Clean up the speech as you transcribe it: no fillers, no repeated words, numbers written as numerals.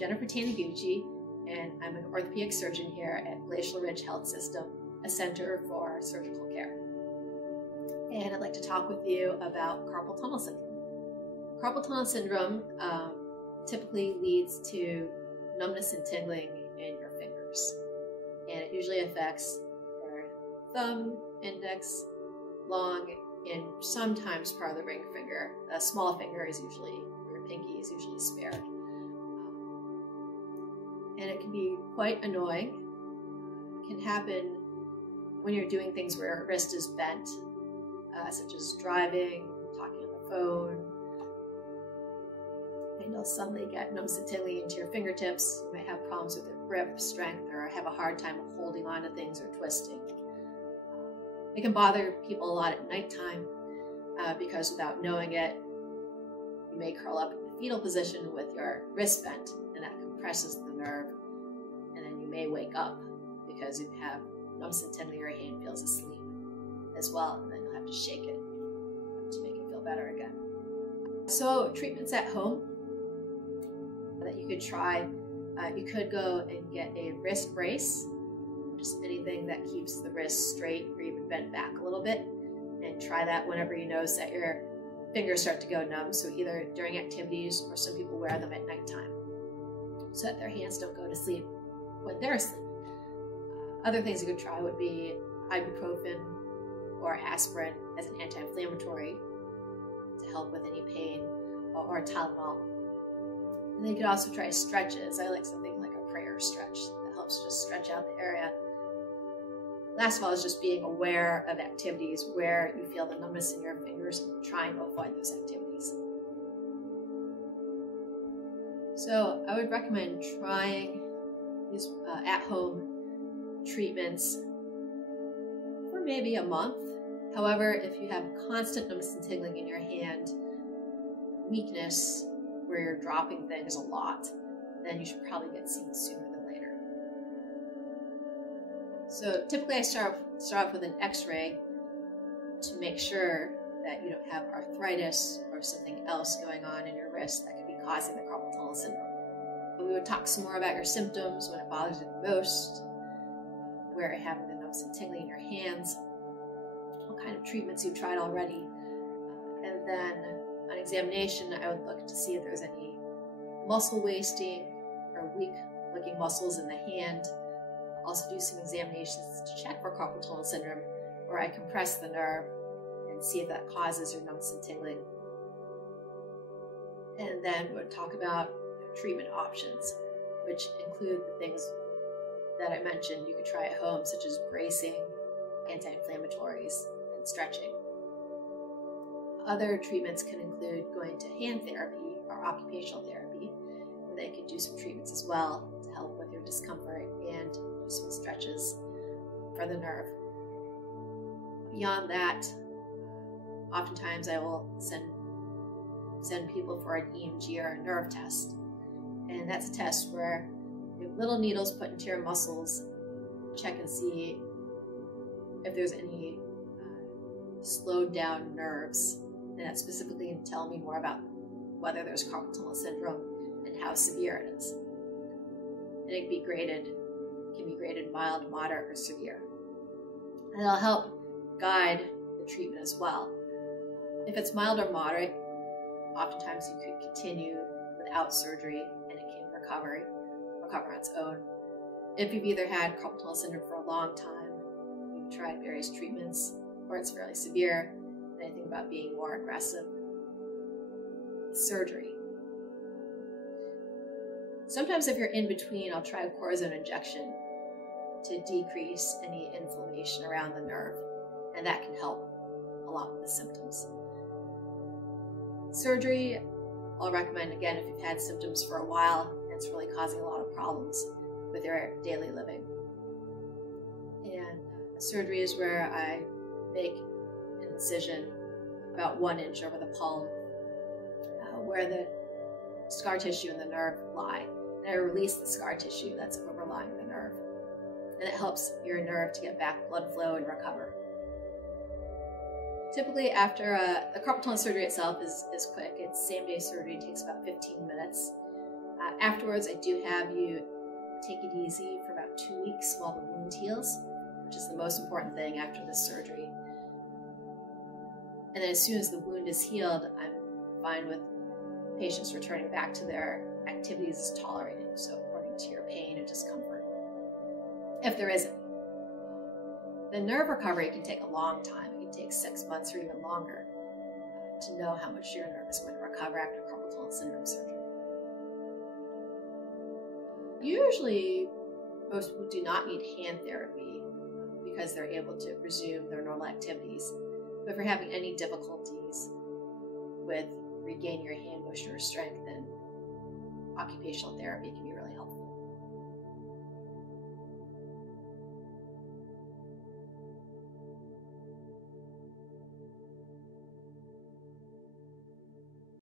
Jennifer Taniguchi, and I'm an orthopedic surgeon here at Glacial Ridge Health System, a center for surgical care. And I'd like to talk with you about carpal tunnel syndrome. Carpal tunnel syndrome typically leads to numbness and tingling in your fingers. And it usually affects your thumb, index, long, and sometimes part of the ring finger. A small finger is usually, your pinky is usually spared. And it can be quite annoying. It can happen when you're doing things where your wrist is bent, such as driving, talking on the phone, and you'll suddenly get numbness and tingling into your fingertips. You might have problems with your grip strength or have a hard time holding on to things or twisting. It can bother people a lot at nighttime because without knowing it, you may curl up in the fetal position with your wrist bent, and that compresses the nerve, and then you may wake up because you have numbness and tingling, your hand feels asleep as well, and then you'll have to shake it to make it feel better again. So treatments at home that you could try, you could go and get a wrist brace, just anything that keeps the wrist straight or even bent back a little bit, and try that whenever you notice that your fingers start to go numb, so either during activities or some people wear them at nighttime so that their hands don't go to sleep when they're asleep. Other things you could try would be ibuprofen or aspirin as an anti-inflammatory to help with any pain, or Tylenol. And then you could also try stretches. I like something like a prayer stretch that helps just stretch out the area. Last of all is just being aware of activities where you feel the numbness in your fingers and trying to avoid those activities. So I would recommend trying these at-home treatments for maybe a month. However, if you have constant numbness and tingling in your hand, weakness where you're dropping things a lot, then you should probably get seen sooner than later. So typically I start off with an x-ray to make sure that you don't have arthritis or something else going on in your wrist that could be causing the carpal tunnel syndrome. But we would talk some more about your symptoms, when it bothers you the most, where you're having the numbness and tingling in your hands, what kind of treatments you've tried already, and then on examination I would look to see if there's any muscle wasting or weak looking muscles in the hand. Also do some examinations to check for carpal tunnel syndrome, where I compress the nerve and see if that causes your numbness and tingling. And then we'll talk about treatment options, which include the things that I mentioned you could try at home, such as bracing, anti-inflammatories, and stretching. Other treatments can include going to hand therapy or occupational therapy, where they can do some treatments as well to help with your discomfort and do some stretches for the nerve. Beyond that, oftentimes I will send people for an EMG or a nerve test. And that's a test where you have little needles put into your muscles, check and see if there's any slowed down nerves, and that specifically can tell me more about whether there's carpal tunnel syndrome and how severe it is. And it can be graded mild, moderate, or severe. And it'll help guide the treatment as well. If it's mild or moderate, oftentimes you could continue without surgery and it can recover on its own. If you've either had carpal tunnel syndrome for a long time, you've tried various treatments, or it's fairly severe, and I think about being more aggressive, surgery. Sometimes if you're in between, I'll try a cortisone injection to decrease any inflammation around the nerve, and that can help a lot with the symptoms. Surgery, I'll recommend again if you've had symptoms for a while and it's really causing a lot of problems with your daily living. And surgery is where I make an incision about 1 inch over the palm, where the scar tissue and the nerve lie. And I release the scar tissue that's overlying the nerve. And it helps your nerve to get back blood flow and recover. Typically after the carpal tunnel surgery itself is quick. It's same-day surgery. It takes about 15 minutes. Afterwards, I do have you take it easy for about 2 weeks while the wound heals, which is the most important thing after this surgery. And then as soon as the wound is healed, I'm fine with patients returning back to their activities as tolerated, so according to your pain and discomfort, if there is any. The nerve recovery can take a long time. It can take 6 months or even longer to know how much your nerve is going to recover after carpal tunnel syndrome surgery. Usually, most people do not need hand therapy because they're able to resume their normal activities. But if you're having any difficulties with regaining your hand motion or strength, then occupational therapy can be